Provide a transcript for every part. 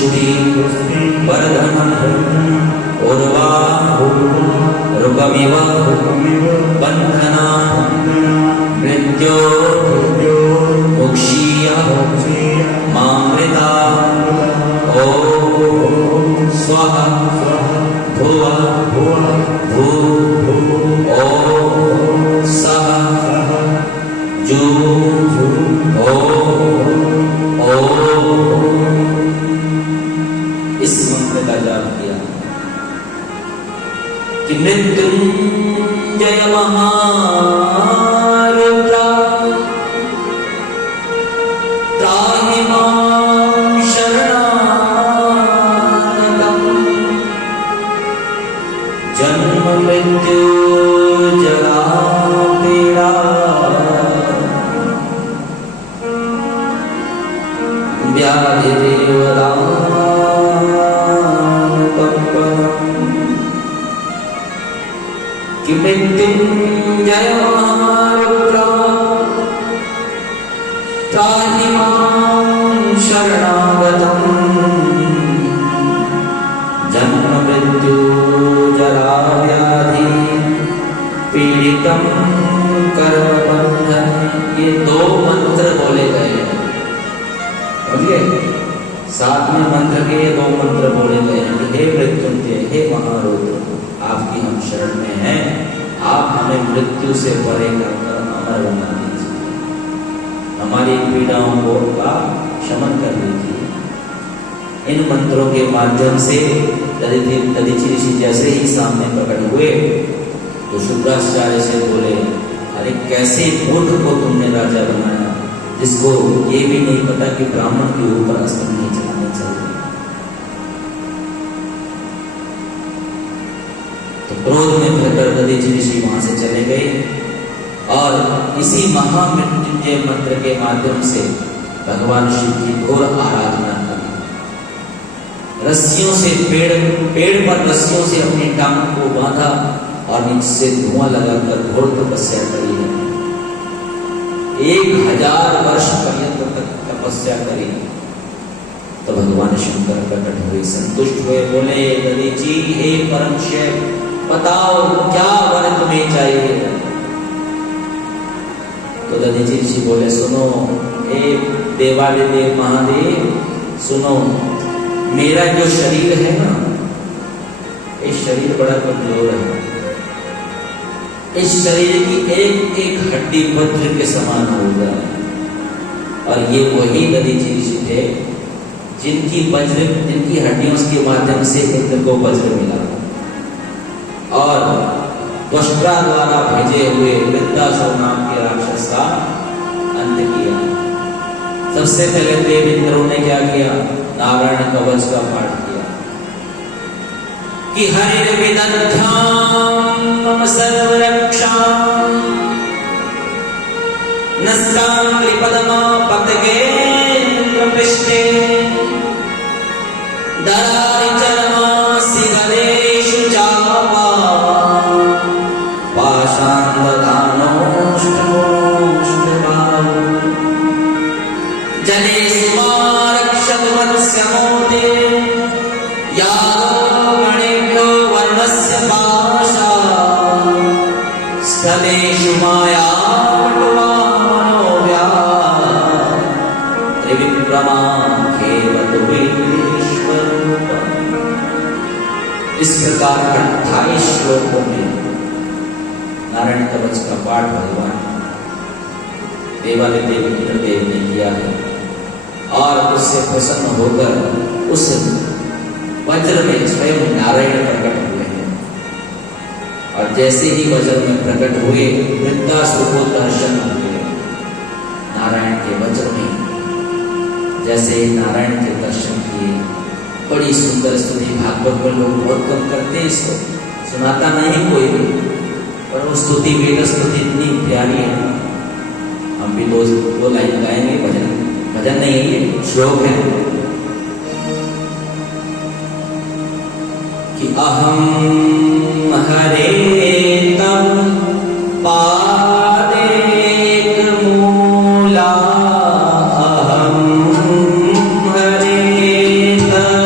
पुष्टि वर्धनम् उर्वारुकमिव बन्धनान् मृत्योर्मुक्षीय मामृता ॐ स्वः भुवः भूः ॐ सः जुः ॐ। इस मंत्र का जाप किया कि मृत्युंजय महारुद्रा त्राहि मां शरणागतम् जन्म मृत्यु जरा पीड़ा व्याधि देवता कि मृत्युंजय महारुद्रा त्राहि मां शरणागतम् जन्म मृत्यु जरा व्याधि पीड़ितम् कर्म बंधन। ये दो मंत्र बोले गए हैं, समझिए। सातवें मंत्र के ये दो मंत्र बोले गए हैं कि हे मृत्युंजय, हे महारुद्र, आपकी हम शरण में हैं, आप हमें मृत्यु से परे कर अमर बना दीजिए, हमारी पीड़ाओं को आप क्षमन कर दीजिए। इन मंत्रों के माध्यम से दधीचि ऋषि जैसे ही सामने प्रकट हुए तो शुक्राचार्य से बोले, अरे कैसे मूर्ख को तुमने राजा बनाया, जिसको ये भी नहीं पता कि ब्राह्मण के ऊपर अस्त्र नहीं चलाना चाहिए। तो क्रोध में भरकर दधीचि ऋषि वहां से चले गए और इसी महामृत्युंजय मंत्र के माध्यम से भगवान शिव की घोर आराधना की। रस्सियों से पेड़ पर रस्सियों से अपनी टांग को बांधा और नीचे से धुआं लगाकर घोर तपस्या करी है। 1000 वर्ष पर्यंत तक तपस्या करी। तो भगवान शंकर प्रकट हुए, संतुष्ट हुए, बोले, दधीचि, हे परम शिव, बताओ क्या वर तुम्हें चाहिए। तो दधीचि ऋषि बोले, सुनो हे देवादिदेव महादेव, सुनो, मेरा जो शरीर है ना, ये शरीर बड़ा कमजोर है। इस शरीर की एक एक हड्डी वज्र के समान हो जाए। और ये वही दधीचि ऋषि थे जिनकी हड्डियों के माध्यम से इंद्र को वज्र मिला और त्वष्ट्रा द्वारा भेजे हुए वृद्धासुर नाम के राक्षस का अंत किया। सबसे पहले देव इंद्रों ने क्या किया, नारायण कवच का पाठ किया कि हरिर्विदधाम मम सर्वरक्षां नस्तां त्रिपदमा पतगेन्द्र पृष्ठे दरारि चरमासि गलेषु चापा पाषाणदानोष्टमोष्टभावो जनेषु मा रक्षतु वत्स्यमोदे यागणेभ्यो वर्णस्य पाशा स्थलेषु माया पटुवामनोव्या त्रिविक्रमाख्येवतु विश्वरूपम्। इस प्रकार 28 श्लोकों में नारायण कवच का पाठ भगवान देवादिदेव इंद्रदेव ने किया है और उससे प्रसन्न होकर उस वज्र में स्वयं नारायण प्रकट हुए हैं। और जैसे ही वज्र में प्रकट हुए वृद्धासुर को दर्शन हुए नारायण के वज्र में। जैसे नारायण के दर्शन किए, बड़ी सुंदर स्तुति, भागवत में लोग बहुत कम करते हैं, इसको सुनाता नहीं कोई भी, पर वो स्तुति वेद स्तुति इतनी प्यारी है। हम भी दो लाइन गाएंगे, भजन नहीं है, श्लोक है कि अहम हरे तव पादेक मूला, अहम हरे तव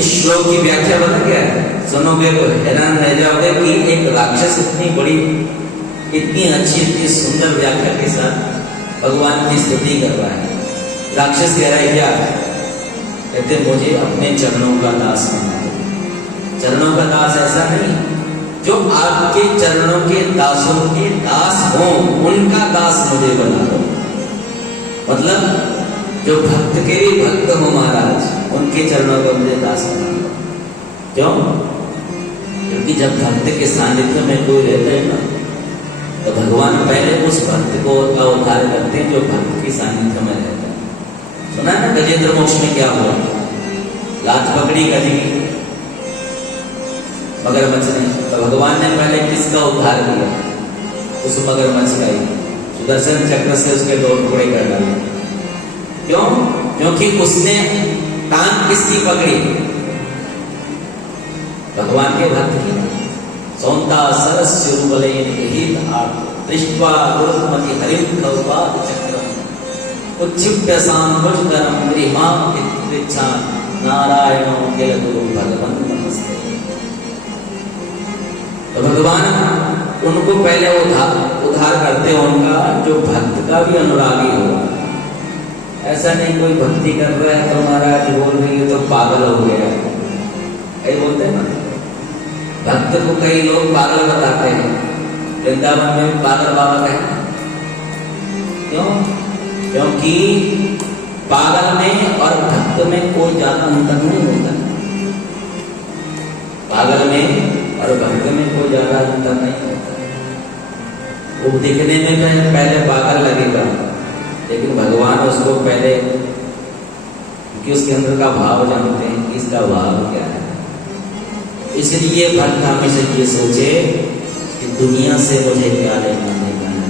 इस श्लोक की व्याख्या बता क्या है? सुनोगे तो हैरान रह जाओगे कि एक राक्षस इतनी बड़ी, इतनी अच्छी, इतनी सुंदर व्याख्या के साथ भगवान की स्तुति कर रहा है। राक्षस कह रहा है क्या? कहते मुझे अपने चरणों का दास बना दो। चरणों का दास ऐसा नहीं, जो आपके चरणों के दासों के दास हो, उनका दास मुझे बना दो। मतलब जो भक्त के भी भक्त हो महाराज, उनके चरणों का मुझे दास बना दो। क्यों? क्योंकि जब भक्त के सानिध्य में कोई रहता है ना, तो भगवान पहले उस भक्त को का उद्धार करते हैं जो भक्त के सानिध्य में रहता है। सुना ना गजेंद्र मोक्ष में क्या हुआ? लात पकड़ी गज की मगरमच्छ ने, तो भगवान ने पहले किसका उद्धार किया? उस मगरमच्छ का ही। सुदर्शन चक्र से उसके 2 टुकड़े कर डाले। क्यों? क्योंकि उसने टांग किसकी पकड़ी? भगवान के भक्त की। सौंता सरस्य रूपलेन हित आर्त दृष्ट्वा गुरुमति हरिम कौपाद चक्रम उच्छिप्य सांभुजकरम गृहा इच्छा नारायणो किल गुरु भगवन् नमस्ते। तो भगवान उनको पहले उद्धार करते हैं, उनका जो भक्त का भी अनुरागी होगा। ऐसा नहीं कोई भक्ति कर रहा है तो महाराज बोल रही है तो पागल हो गया, ऐसे बोलते हैं ना। भक्त को कई लोग पागल बताते हैं, वृंदावन में पागल बाबा कहते हैं। क्यों? क्योंकि पागल में और भक्त में कोई ज्यादा अंतर नहीं होता। पागल में और भक्त में कोई ज्यादा अंतर नहीं होता। वो दिखने में पहले पागल लगेगा, लेकिन भगवान उसको पहले, क्योंकि उसके अंदर का भाव जानते हैं कि इसका भाव क्या है। इसलिए भक्त हमेशा ये सोचे कि दुनिया से मुझे क्या लेना देना है,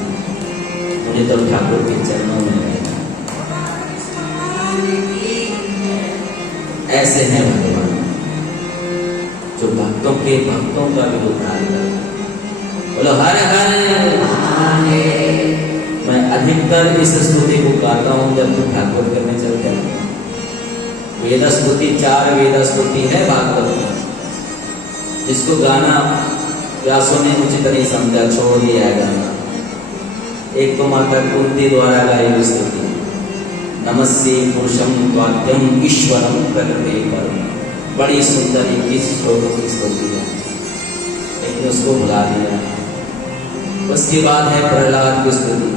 मुझे तो ठाकुर के चरणों में रहना। ऐसे हैं भगवान जो भक्तों का भी उद्धार करते। बोलो हर हर महादेव। मैं अधिकतर इस स्तुति को गाता हूँ जब तुम ठाकुर करने चलते हैं। वेद स्तुति 4 वेद स्तुति है भागवत में, जिसको गाना व्यासों ने उचित नहीं समझा, छोड़ दिया है गाना। एक तो माता कुंती द्वारा गाई हुई स्तुति, नमस्ते पुरुषम त्वाद्यम ईश्वरम प्रकृते परम, बड़ी सुंदर 21 श्लोकों की स्तुति है, लेकिन उसको भुला दिया। उसके बाद है प्रहलाद की स्तुति,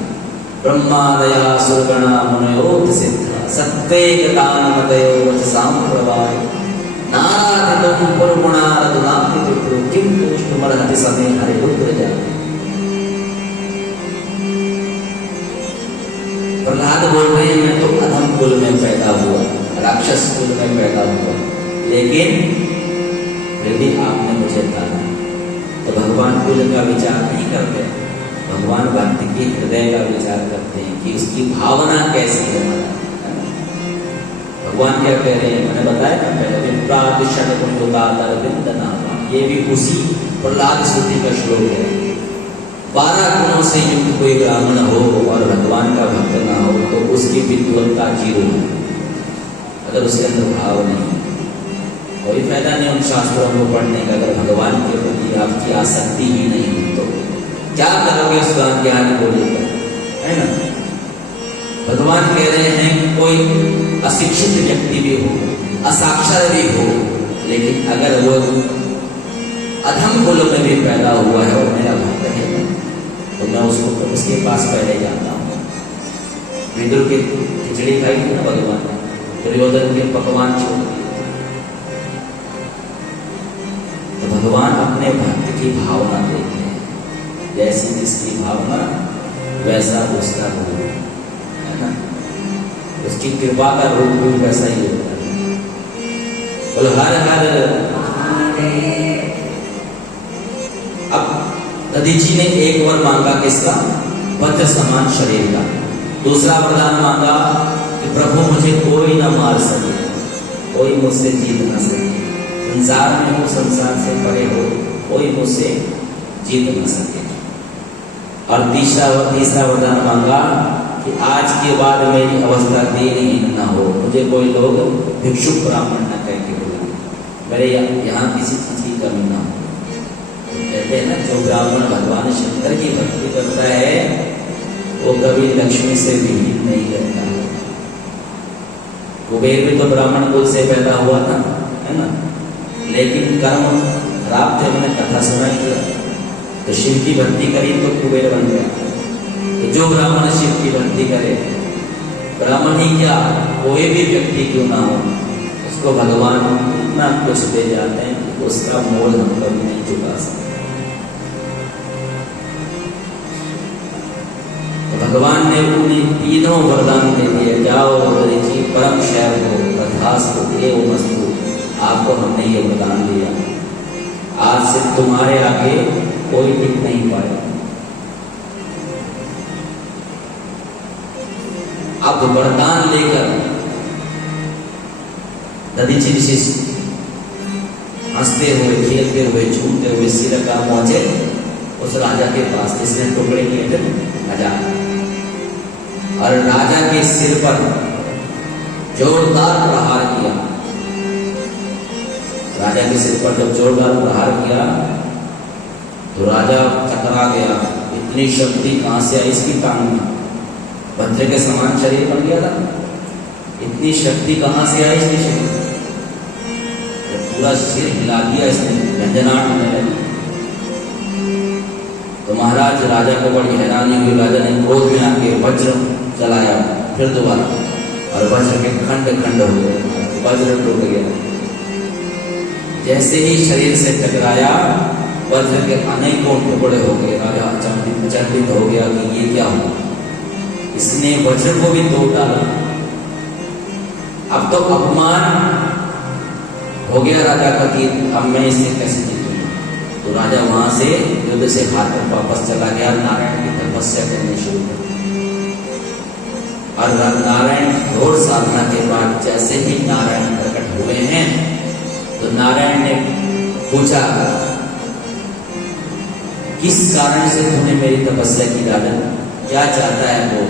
ब्रह्मादया सुरगणा मुनयोथ सिद्धा सत्वेकतानमतयो वचसाम प्रवाय नाराधितम पुरगुणारधुनाति विप्रो किम तुष्टुमर्हति समे हरिरुद्र जाते। प्रहलाद बोल रहे हैं मैं तो अधम कुल में पैदा हुआ, राक्षस कुल में पैदा हुआ, लेकिन फिर भी आपने मुझे ताना। तो भगवान कुल का विचार नहीं करते, भगवान भक्ति के हृदय का विचार करते हैं कि उसकी भावना कैसी है। भगवान क्या कह रहे हैं, मैंने बताया ना पहले, विप्रादिशण गुणोदातर विंदनामा, ये भी उसी प्रहलाद स्तुति का श्लोक है। 12 गुणों से युक्त कोई ब्राह्मण हो और भगवान का भक्त ना हो तो उसकी विद्वत्ता 0 है। अगर उसके अंदर भाव नहीं, कोई फायदा नहीं उन शास्त्रों को पढ़ने का। अगर भगवान के प्रति आपकी आसक्ति ही नहीं हो तो क्या करोगे उस ज्ञान को लेकर, है ना। भगवान कह रहे हैं कि कोई अशिक्षित व्यक्ति भी हो, असाक्षर भी हो, लेकिन अगर वो अधम कुल में भी पैदा हुआ है और मेरा भक्त है तो मैं उसको उसके पास पहले जाता हूँ। विदुर की खिचड़ी खाई थी ना भगवान ने, दुर्योधन के पकवान छोड़ दिए। तो भगवान अपने भक्त की भावना देखते हैं, जैसी जिसकी भावना वैसा उसका रूप, है ना। उसकी कृपा का रूप भी वैसा ही होता है। बोलो हर हर। अब दधी जी ने एक वर मांगा किसका? वज्र समान शरीर का। दूसरा वरदान मांगा कि प्रभु मुझे कोई न मार सके, कोई मुझसे जीत न सके, संसार में हो, संसार से परे हो, कोई मुझसे जीत न सके। और तीसरा वरदान मांगा कि आज के बाद मेरी अवस्था दीनहीन न हो, मुझे कोई लोग भिक्षुक ब्राह्मण न कह के बुलाए। मेरे यहाँ किसी चीज की कमी ना हो। तो कहते हैं ना, जो ब्राह्मण भगवान शंकर की भक्ति करता है वो कभी लक्ष्मी से विहीन नहीं रहता। कुबेर भी तो ब्राह्मण कुल से पैदा हुआ था, है ना, लेकिन कर्म खराब थे, मैंने कथा सुना किया, तो शिव की भक्ति करी तो कुबेर बन गया। तो जो ब्राह्मण शिव की भक्ति करे, ब्राह्मण ही क्या, कोई भी व्यक्ति क्यों ना हो, उसको भगवान इतना कुछ दे जाते हैं कि उसका मोल हम कभी नहीं चुका सकते। तो भगवान ने उन्हें तीनों वरदान दे दिए, जाओ जी परम शैव हो, तथास्तु एवमस्तु, आपको हमने ये वरदान दिया, आज से तुम्हारे आगे कोई टिक नहीं पाएगा। अब वरदान लेकर दधीचि ऋषि हंसते हुए, खेलते हुए, झूमते हुए सिरका पहुंचे उस राजा के पास जिसने टुकड़े किए थे राजा, और राजा के सिर पर जोरदार प्रहार किया। राजा के सिर पर जब जोरदार प्रहार किया तो राजा चकरा गया। इतनी शक्ति कहां से आई इसकी टांग में, बच्चे के समान शरीर बन गया था, इतनी शक्ति कहां से आई इसकी शक्ति, पूरा सिर हिला दिया इसने, झंझनाहट होने लगी। तो महाराज राजा को बड़ी हैरानी हुई। राजा ने क्रोध में आके वज्र चलाया फिर दोबारा, और वज्र के खंड खंड हो गए, वज्र टूट गया। जैसे ही शरीर से टकराया वज्र के अनेकों टुकड़े हो गए। राजा अचंभित हो गया कि ये क्या हुआ, इसने वज्र को भी तोड़ डाला। अब तो अपमान हो गया राजा का कि अब मैं इससे कैसे जीतूंगा। तो राजा वहां से युद्ध से हारकर वापस चला गया, नारायण की तपस्या करनी शुरू कर। और नारायण घोर साधना के बाद जैसे ही नारायण प्रकट हुए हैं तो नारायण ने पूछा, किस कारण से तूने मेरी तपस्या की राजा, क्या चाहता है वो।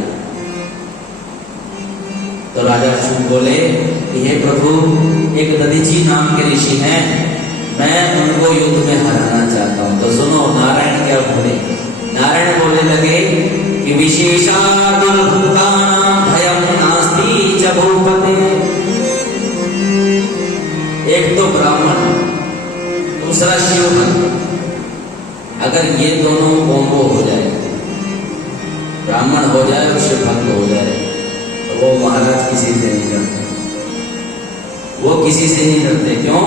तो राजा शुभ बोले कि हे प्रभु, एक दधीचि नाम के ऋषि हैं, मैं उनको युद्ध में हराना चाहता हूं। तो सुनो नारायण क्या बोले। नारायण बोलने लगे कि विशेषादुर्भूतानां भयं नास्ति च भूपते। एक तो ब्राह्मण, दूसरा शिव भक्त, अगर ये दोनों कॉम्बो हो जाए, ब्राह्मण हो जाए और शिव भक्त हो जाए, तो वो महाराज किसी से नहीं डरते। वो किसी से नहीं डरते, क्यों?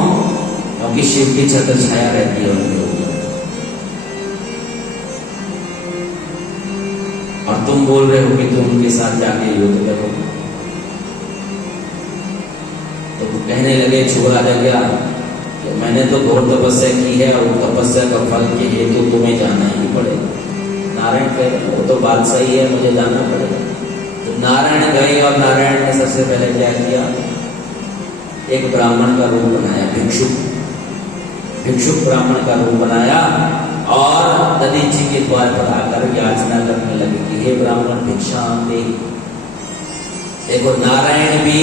क्योंकि शिव की छत्र छाया रहती है उनके ऊपर। और तुम बोल रहे हो कि तुम उनके साथ जाके युद्ध करो। तो कहने लगे छुआ राजा क्या, मैंने तो घोर तपस्या की है और तपस्या का फल के हेतु तुम्हें जाना ही पड़ेगा। नारायण कहे वो तो बात सही है, मुझे जाना पड़ेगा। तो नारायण गए और नारायण ने सबसे पहले क्या किया, एक ब्राह्मण का रूप बनाया, भिक्षुक ब्राह्मण का रूप बनाया और दधीचि के द्वार पर आकर याचना करने लगे कि हे ब्राह्मण भिक्षाम दे। देखो नारायण भी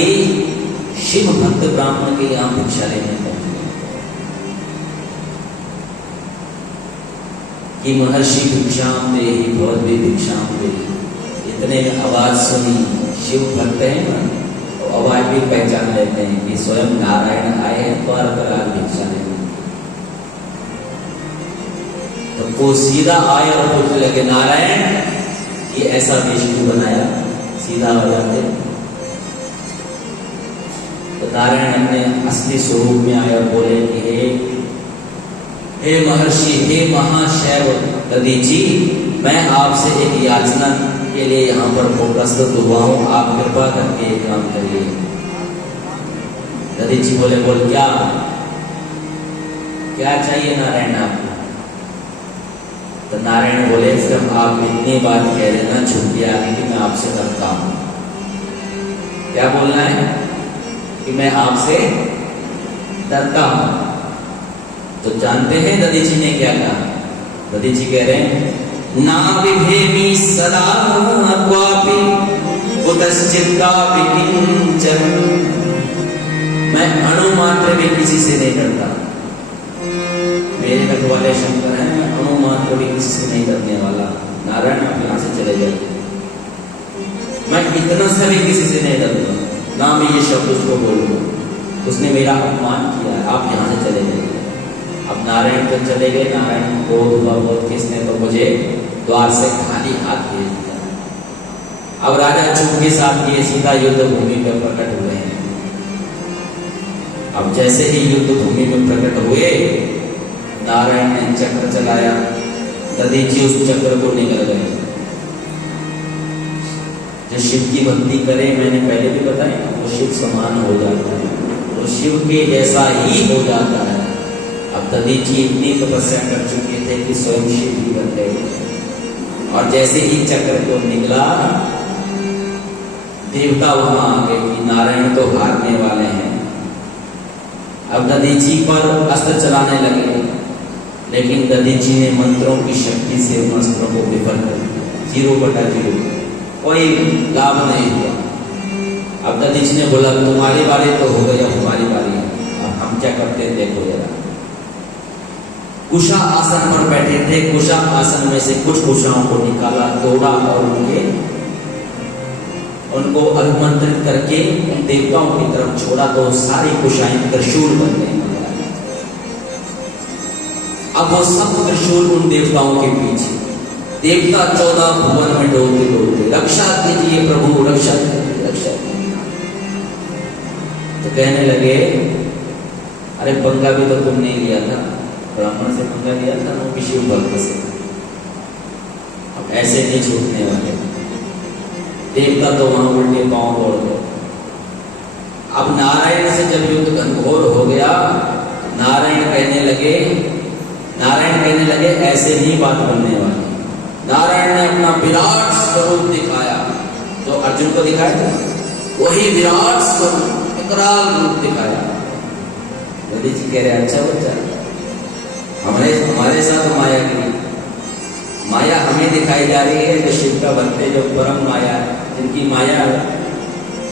शिव भक्त ब्राह्मण के यहाँ भिक्षा लेने पहुंच गए कि महर्षि भिक्षाम दे, भगवत भी भिक्षाम दे। इतने आवाज सुनी, शिव भक्त है ना, तो आवाज भी पहचान लेते हैं कि स्वयं नारायण आए हैं द्वार पर आज भिक्षा लेने। तो वो सीधा आए और पूछने लगे, नारायण ये ऐसा वेश क्यों बनाया, सीधा हो जाते। तो नारायण अपने असली स्वरूप में आए और बोले कि हे महर्षि, हे महाशैव दधीचि, मैं आपसे एक याचना के लिए यहाँ पर प्रस्तुत हुआ हूँ, आप कृपा करके एक काम करिए। दधीचि बोले, बोल क्या चाहिए नारायण आपको। तो नारायण बोले, जब आप इतनी बात कह रहे ना छुट्टी आ गई कि मैं आपसे डरता हूं। क्या बोलना है कि मैं आपसे डरता हूं। तो जानते हैं दधीचि ने क्या कहा। दधीचि कह रहे हैं, ना विभेमि सदा क्वापि कुतश्चित्ता विकिंचन मैं अणु मात्र भी किसी से नहीं डरता। मेरे रखवाले शंकर हैं, मैं अणु मात्र भी किसी से नहीं डरने वाला। नारायण आप यहाँ से चले गए, मैं इतना सा भी किसी से नहीं डरूंगा, ना मैं ये शब्द उसको बोलूंगा, उसने मेरा अपमान किया है, आप यहाँ से चले गए। अब नारायण तो चले गए, नारायण को हुआ बहुत किसने तो मुझे द्वार से खाली हाथ भेज दिया। अब राजा चुप के साथ ये सीधा युद्ध भूमि में प्रकट हुए हैं। अब जैसे ही युद्ध भूमि में प्रकट हुए, नारायण ने चक्र चलाया, दधीची उस चक्र को निकल गए। जो शिव की भक्ति करे, मैंने पहले भी बताया, वो शिव समान हो जाता है, वो शिव के जैसा ही हो जाता है। अब दधीची इतनी तपस्या कर चुके थे कि स्वयं शिव भी बन गए। और जैसे ही चक्र को निकला, देवता वहां आ गए कि नारायण तो हारने वाले हैं। अब दधीची पर अस्त्र चलाने लगे, लेकिन दधीची ने मंत्रों की शक्ति से उन अस्त्रों को विफल कर दिया, 0/0, कोई लाभ नहीं हुआ। अब दधीची ने बोला तुम्हारी बारी तो हो गई, अब हमारी बारी है, अब हम क्या करते हैं देखो जरा। कुशा आसन पर बैठे थे, कुशा आसन में से कुछ कुशाओं को निकाला, तोड़ा और उनको अभिमंत्रित करके उन देवताओं की तरफ छोड़ा, तो सारी कुशाएं त्रिशूल बन गई। अब वो सब त्रिशूल उन देवताओं के पीछे, देवता 14 भुवन में डोलते डोलते, रक्षा कीजिए प्रभु, रक्षा कीजिए, रक्षा कीजिए। तो कहने लगे अरे पंगा भी तो तुमने लिया था, ब्राह्मण से पंगा लिया था ना, शिव भक्त से, अब ऐसे नहीं छूटने वाले। देवता तो वहां उल्टे पांव दौड़ गए। अब नारायण से जब युद्ध घनघोर हो गया, नारायण कहने लगे ऐसे नहीं बात बनने वाली। नारायण ने अपना विराट स्वरूप दिखाया, जो अर्जुन को दिखाया था, वही विराट स्वरूप विकराल रूप दिखाया। दधीची कह रहे अच्छा बच्चा, हमारे साथ माया हमें दिखाई जा रही है, जो शिव का भक्त है, जो परम माया, जिनकी माया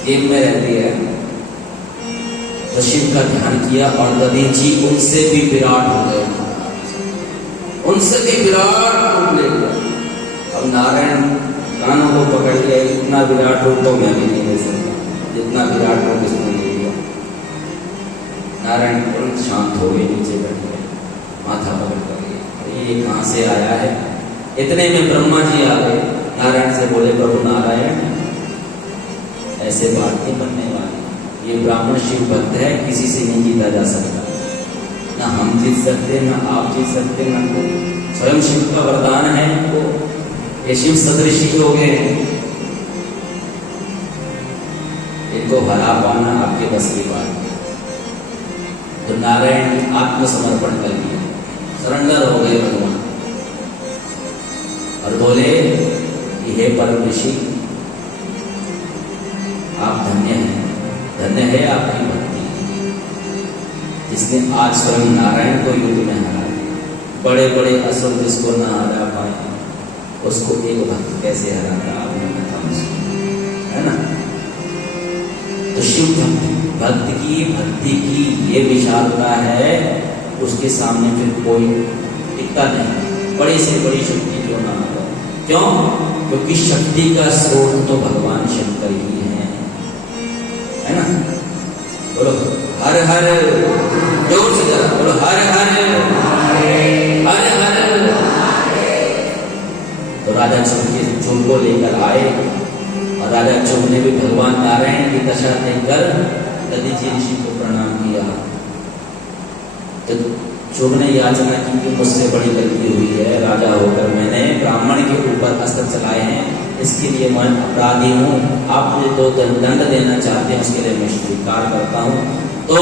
जेब में रहती है। तो शिव का ध्यान किया और दधीची उनसे भी विराट हो गए, उनसे भी विराट रूप ले लिया। अब नारायण कानों को पकड़ लिया, इतना विराट रूप तो मैं भी नहीं ले सकता जितना विराट रूप इसने ले लिया। नारायण तुरंत शांत हो गए, नीचे बैठ गए, माथा पकड़ कर ये कहां से आया है। इतने में ब्रह्मा जी आ गए, नारायण से बोले प्रभु नारायण ऐसे बात नहीं बनने वाली, ये ब्राह्मण शिव भक्त है, किसी से नहीं जीता जा सकता, ना हम जीत सकते, ना आप जीत सकते, ना कोई। स्वयं शिव का वरदान है इनको, ये शिव सदृश हो गए, इनको हरा पाना आपके बस की बात। तो नारायण आत्मसमर्पण कर दिया, सरेंडर हो गए भगवान, और बोले कि हे परम ऋषि आप धन्य हैं, धन्य है आपकी भक्ति, जिसने आज स्वयं नारायण को युद्ध में हरा दिया। बड़े बड़े असुर जिसको न हरा पाए, उसको एक भक्त कैसे हराता आपने कथा है ना। तो शिव भक्त की भक्ति की ये विशालता है, उसके सामने फिर कोई टिकता नहीं, बड़ी से बड़ी शक्ति क्यों ना हो। क्यों? क्योंकि शक्ति का स्रोत तो भगवान शंकर ही है ना। बोलो हर हर, जोर से जरा बोलो हर हर हर हर। तो राजा चुप को लेकर आए, और राजा चुप ने भी भगवान नारायण की दशा देखकर दधीची ऋषि को प्रणाम किया। तो चुप ने याचना की कि मुझसे बड़ी गलती हुई है, राजा होकर मैंने ब्राह्मण के ऊपर अस्त्र चलाए हैं, इसके लिए मैं अपराधी हूँ, आप मुझे 2 दंड देना चाहते हैं, उसके लिए मैं स्वीकार करता हूँ। तो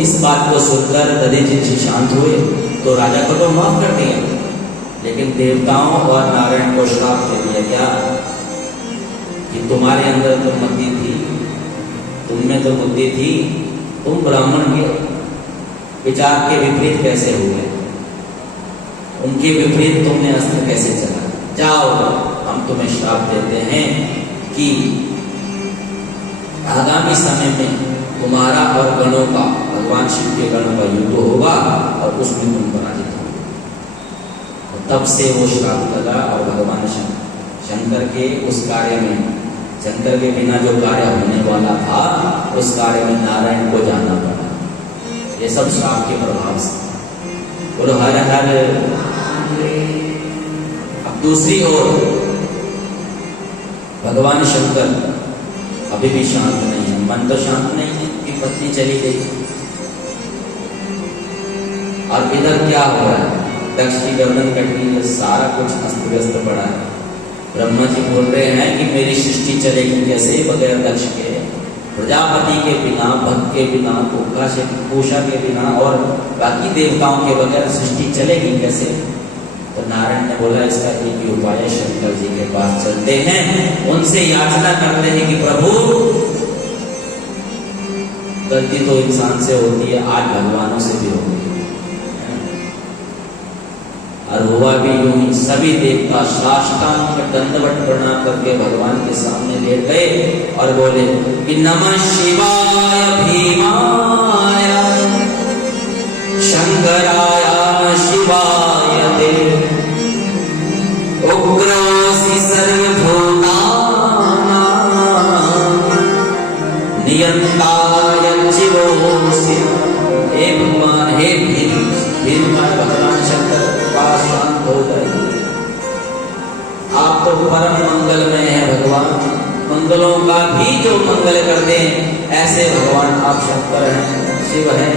इस बात को सुनकर दधीची जी शांत हुए, तो राजा को तो माफ कर दिया, लेकिन देवताओं और नारायण को श्राप दे दिया क्या कि तुम्हारे अंदर तो बुद्धि थी, तुमने तो बुद्धि थी, तुम ब्राह्मण के विचार के विपरीत कैसे हुए, उनके विपरीत तुमने अस्त्र कैसे चला। जाओ हम तुम्हें श्राप देते हैं कि आगामी समय में तुम्हारा और गणों का, भगवान शिव के गणों का युद्ध होगा और उसमें तुम पराजित हो। और तब से वो श्राप लगा और भगवान शंकर के उस कार्य में, शंकर के बिना जो कार्य होने वाला था उस कार्य में नारायण को जाना पड़ा। ये सब श्राप के प्रभाव से। और हर हर। अब दूसरी ओर भगवान शंकर अभी भी शांत नहीं है, मन तो शांत नहीं है कि पत्नी चली गई। और इधर क्या हो रहा है, दक्ष की गर्दन कट गई, सारा कुछ अस्त व्यस्त पड़ा है। ब्रह्मा जी बोल रहे हैं कि मेरी सृष्टि चलेगी कैसे बगैर दक्ष के, प्रजापति के बिना, भक्त के बिना, पूषा के बिना और बाकी देवताओं के बगैर सृष्टि चलेगी कैसे। तो नारायण ने बोला इसका एक ही उपाय है, शंकर जी के पास चलते हैं, उनसे याचना करते हैं कि प्रभु गलती तो इंसान से होती है, आज भगवानों से भी होती है। और हुआ भी यूं ही, सभी देवता साष्टांग दंडवत प्रणाम करके भगवान के सामने लेट गए और बोले कि नमः शिवाय भीमाय शंकराय शिवाय ते उग्रोऽसि सर्वभूतानां नियंताय जीवोऽसि। हे भगवान, हे भीमकाय भगवान शंकर पास शांत हो गए। आप तो परम मंगलमय है भगवान, मंगलों का भी जो मंगल कर दें ऐसे भगवान आप शंकर हैं, शिव हैं।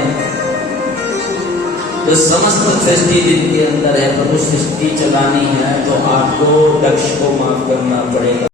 जो समस्त सृष्टि जिनके अंदर है, प्रभु सृष्टि चलानी है तो आपको दक्ष को माफ करना पड़ेगा।